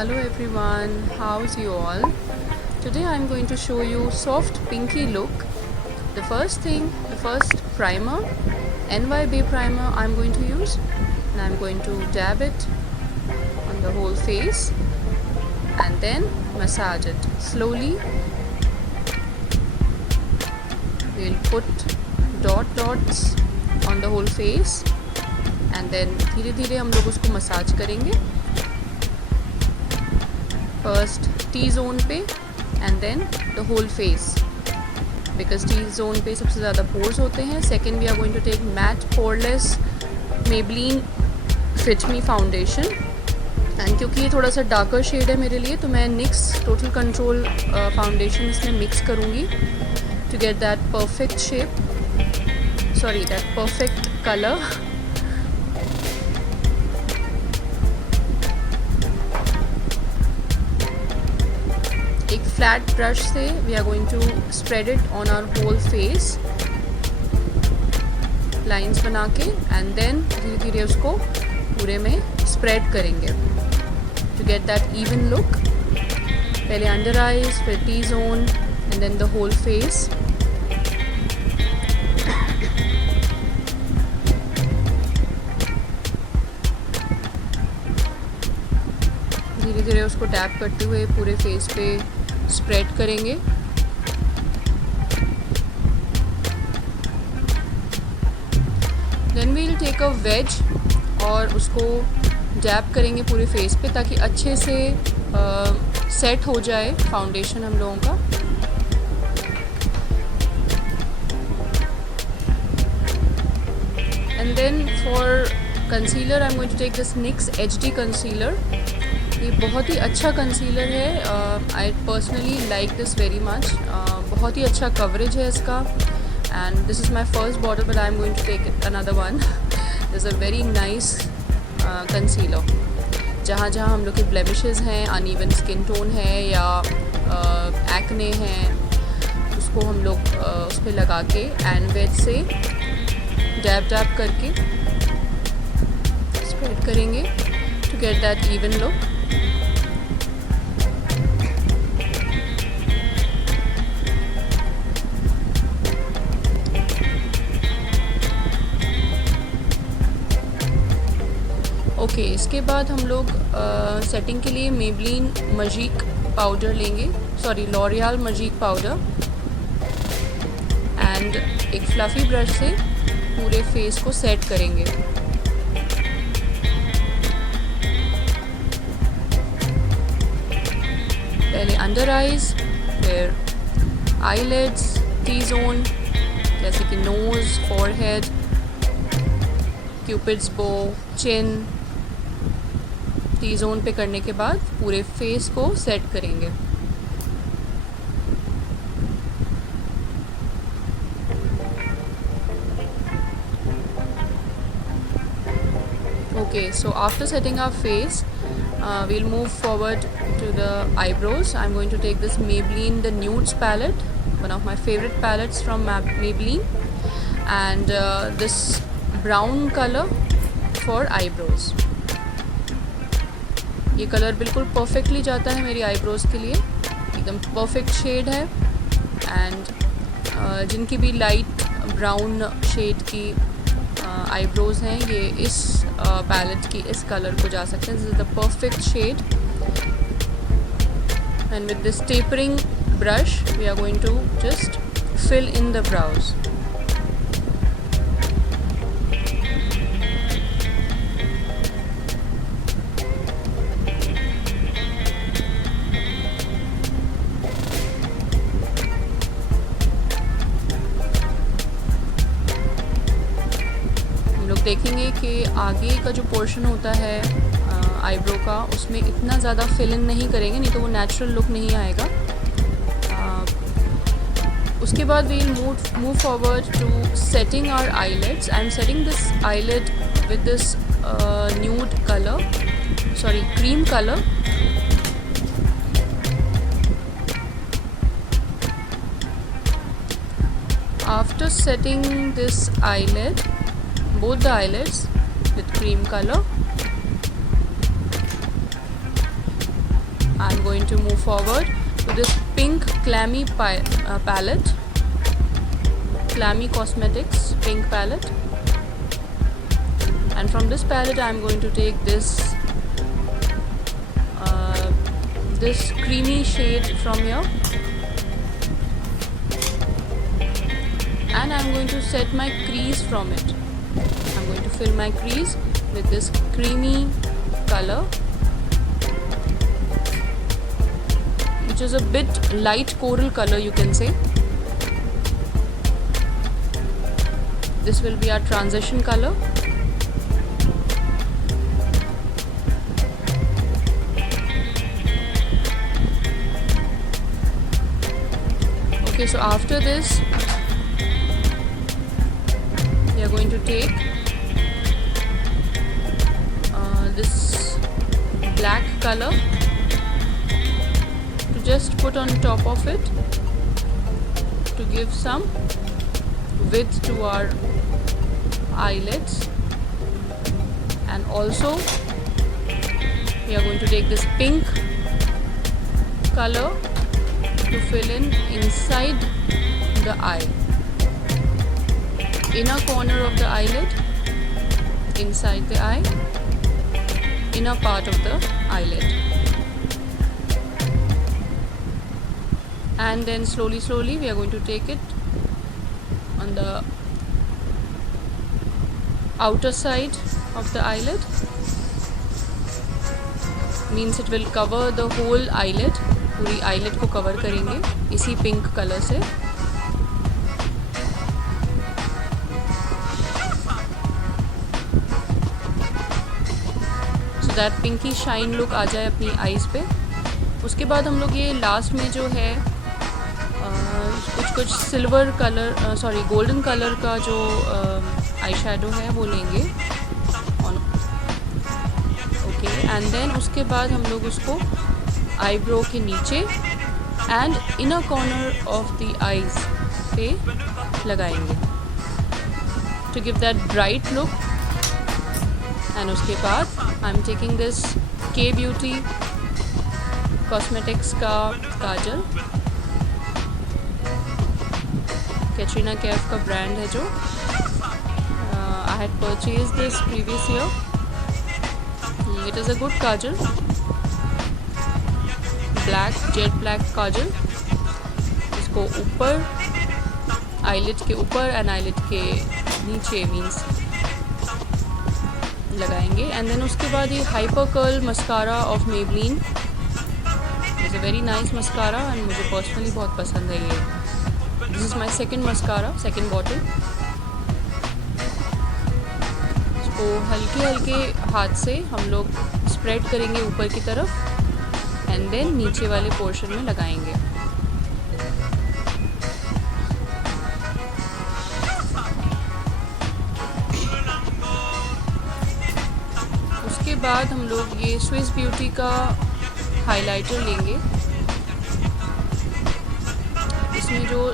Hello everyone, how's you all? Today I'm going to show you soft pinky look. The first primer, NYB primer I'm going to use, and I'm going to dab it on the whole face and then massage it slowly. We'll put dots on the whole face and then धीरे धीरे हम लोग उसको massage करेंगे. First T-zone पे and then the whole face, because T-zone पे सबसे ज़्यादा pores होते हैं. Second we are going to take matte poreless Maybelline Fit Me foundation, and क्योंकि ये थोड़ा सा darker shade है मेरे लिए, तो मैं NYX Total Control foundation इसमें mix करूँगी to get that perfect shape, that perfect color. एक फ्लैट ब्रश से we are going to spread it on our whole face, lines बना के, एंड देन धीरे धीरे उसको पूरे में स्प्रेड करेंगे to get that even look. पहले अंडर आईज, फिर T zone and then the whole face. धीरे धीरे उसको टैप करते हुए पूरे फेस पे स्प्रेड करेंगे. Then we will take a wedge और उसको डैप करेंगे पूरे फेस पे ताकि अच्छे से सेट हो जाए फाउंडेशन हम लोगों का. And then for concealer I am going to take this NYX HD concealer. ये बहुत ही अच्छा कंसीलर है. I personally like this very much. बहुत ही अच्छा कवरेज है इसका, and this is my first bottle but I am going to take another one. This a very nice concealer. जहाँ जहाँ हम लोग के ब्लेमिशेस हैं, अनइवन स्किन टोन है या एक्ने हैं, उसको हम लोग उस पर लगा के एंड वेज से डैब करके स्प्रेड करेंगे to get that even look. Okay, इसके बाद हम लोग सेटिंग के लिए Maybelline Magique पाउडर लेंगे, L'Oreal Magique पाउडर, एंड एक फ्लफ़ी ब्रश से पूरे फेस को सेट करेंगे. पहले अंडर आइज, फिर आईलिड्स, टी जोन जैसे कि नोज़, फॉरहेड, क्यूपिड्स बो, चिन. टी जोन पे करने के बाद पूरे फेस को सेट करेंगे. Okay, so after setting our face, we'll move forward to the eyebrows. I'm going to take this Maybelline the Nudes palette, one of my favorite palettes from Maybelline, and this brown color for eyebrows. ये colour बिल्कुल perfectly जाता है मेरी eyebrows के लिए, एकदम perfect shade है. And जिनकी भी लाइट ब्राउन शेड की आईब्रोज़ हैं, ये इस पैलेट की इस कलर को जा सकते हैं. This is the perfect shade. And with this tapering brush we are going to just fill in the brows. देखेंगे कि आगे का जो पोर्शन होता है आईब्रो का, उसमें इतना ज़्यादा फिल इन नहीं करेंगे, नहीं तो वो नेचुरल लुक नहीं आएगा. उसके बाद we will move forward to setting our eyelids. I am setting this eyelid with this nude colour, cream colour. After setting this eyelid, both the eyelids with cream color, I'm going to move forward to this pink Clammy palette, Clammy Cosmetics pink palette, and from this palette I'm going to take this this creamy shade from here, and I'm going to set my crease from it. I'm going to fill my crease with this creamy color, which is a bit light coral color, you can say. This will be our transition color. Okay, so after this we are going to take this black color to just put on top of it to give some width to our eyelids, and also we are going to take this pink color to fill in inside the eye, inner corner of the eyelid, inside the eye, inner part of the eyelid, and then slowly we are going to take it on the outer side of the eyelid, means it will cover the whole eyelid, पूरी eyelid को cover करेंगे इसी pink color से. So that pinky shine look आ जाए अपनी eyes पे. उसके बाद हम लोग ये लास्ट में जो है कुछ सिल्वर कलर गोल्डन कलर का जो आई शेडो है वो लेंगे. ओके, एंड देन उसके बाद हम लोग उसको आईब्रो के नीचे and inner corner of the eyes पे लगाएंगे to give that bright look. And उसके बाद I am taking this Kay Beauty cosmetics का काजल, कैटरीना कैफ का ब्रांड है जो I had purchase this previous year. It is a good kajal, black jet black kajal. इसको ऊपर आईलिड के ऊपर एंड आईलिड के नीचे मीन्स लगाएंगे. एंड देन उसके बाद ये hyper curl mascara of Maybelline is a very nice mascara and मुझे पर्सनली बहुत पसंद है ये. This is my second mascara, second bottle. इसको हल्के हल्के हाथ से हम लोग स्प्रेड करेंगे ऊपर की तरफ एंड देन नीचे वाले पोर्शन में लगाएंगे. उसके बाद हम लोग ये स्विस ब्यूटी का हाइलाइटर लेंगे. इसमें जो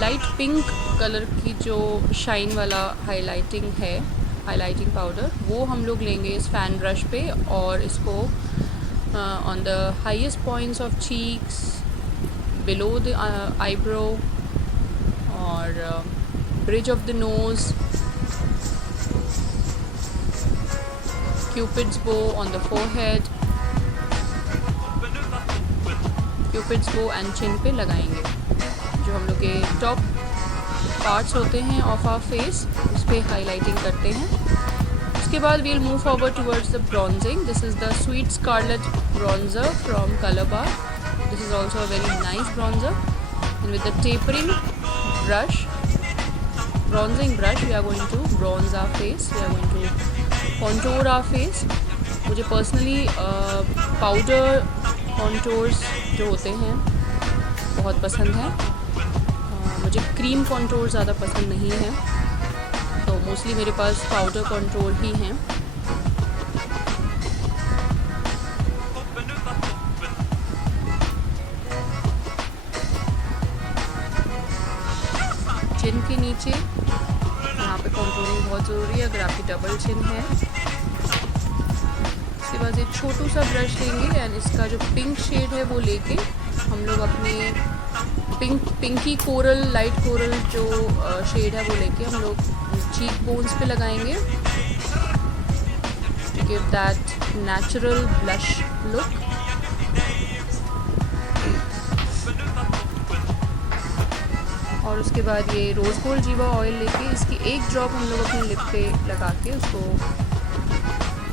लाइट पिंक कलर की जो शाइन वाला हाइलाइटिंग है, हाइलाइटिंग पाउडर, वो हम लोग लेंगे इस फैन ब्रश पे और इसको on the highest points of cheeks, below the eyebrow or bridge of the nose, cupid's bow on the forehead, cupid's bow and chin पे लगाएंगे. जो हम लोग के टॉप पार्ट्स होते हैं ऑफ आवर फेस उस पर हाईलाइटिंग करते हैं. उसके बाद we'll move forward towards the bronzing. This is the sweet scarlet bronzer from colour bar. This is also a very nice bronzer and with the tapering brush, bronzing brush, we are going to bronze our face, we are going to contour our face. मुझे personally powder contours जो होते हैं बहुत पसंद हैं. मुझे cream contour ज़्यादा पसंद नहीं है, तो मोस्टली मेरे पास पाउडर कॉन्टोर ही हैं. चिन के नीचे यहाँ पे कॉन्टोरिंग बहुत ज़रूरी है. अगर आपकी डबल चिन है इसके बाद एक छोटू सा ब्रश लेंगे एंड इसका जो पिंक शेड है वो लेके हम लोग अपने पिंकी कोरल, लाइट कोरल जो शेड है वो लेके हम लोग चीक बोन्स पे लगाएंगे to give that natural blush look. और उसके बाद ये रोज़ गोल्ड जीवा ऑयल लेके इसकी एक ड्रॉप हम लोग अपने लिप पे लगा के उसको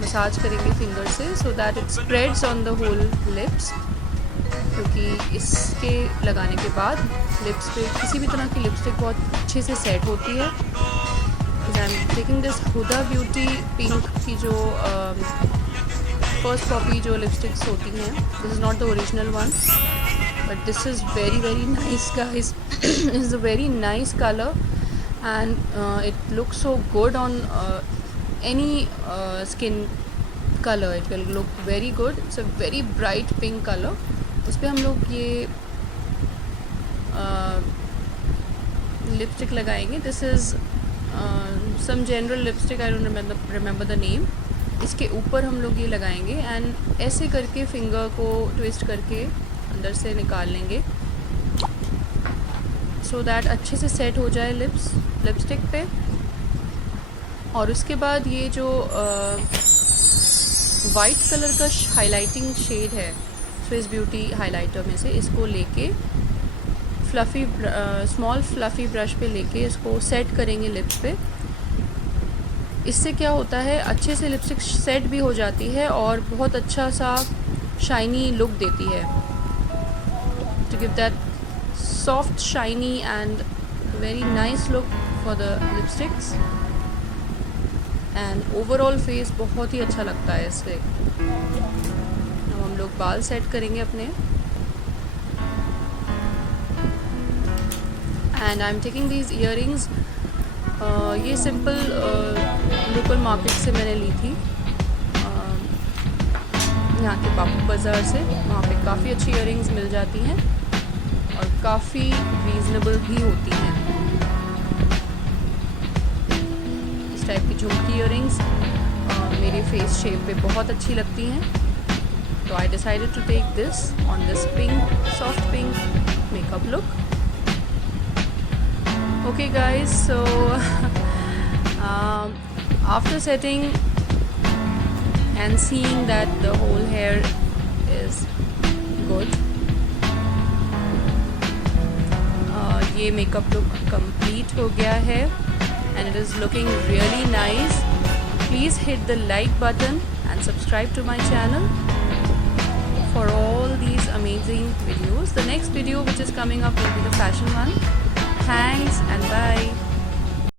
मसाज करेंगे फिंगर से, so that it spreads on the whole lips. क्योंकि इसके लगाने के बाद लिप्स पे किसी भी तरह की लिपस्टिक बहुत अच्छे से सेट होती है। आई am taking this Huda Beauty pink की जो फर्स्ट कॉपी जो लिपस्टिक्स होती हैं, this is not the original one but this is very nice guys. It's a very nice color and it looks so good on any skin color. It will look very good. It's a very bright pink color. उस पर हम लोग ये lipstick लगाएंगे। This is some general lipstick, I don't remember the name. इसके ऊपर हम लोग ये लगाएंगे एंड ऐसे करके फिंगर को ट्विस्ट करके अंदर से निकाल लेंगे सो दैट अच्छे से सेट हो जाए लिपस्टिक पे। और उसके बाद ये जो वाइट कलर का हाइलाइटिंग शेड है स्विस ब्यूटी हाइलाइटर में से, इसको लेके स्मॉल फ्लफ़ी ब्रश पे लेके इसको सेट करेंगे लिप्स पे। इससे क्या होता है, अच्छे से लिपस्टिक सेट भी हो जाती है और बहुत अच्छा सा शाइनी लुक देती है। To give that soft, shiny and very nice look for the lipsticks and overall face बहुत ही अच्छा लगता है इससे। अब हम लोग बाल सेट करेंगे अपने and I'm taking these earrings। ये सिंपल लोकल मार्केट से मैंने ली थी, यहाँ के बापू बाज़ार से। वहाँ पे काफ़ी अच्छी इयररिंग्स मिल जाती हैं और काफ़ी रीज़नेबल भी होती हैं। इस टाइप की झुमकी इयररिंग्स मेरे फेस शेप पे बहुत अच्छी लगती हैं, तो I decided to take this on this pink, soft pink makeup look. Okay guys, so after setting and seeing that the whole hair is good, ये मेकअप लुक complete हो गया है and it is looking really nice. Please hit the like button and subscribe to my channel for all these amazing videos. The next video which is coming up will be the fashion one. Thanks and bye.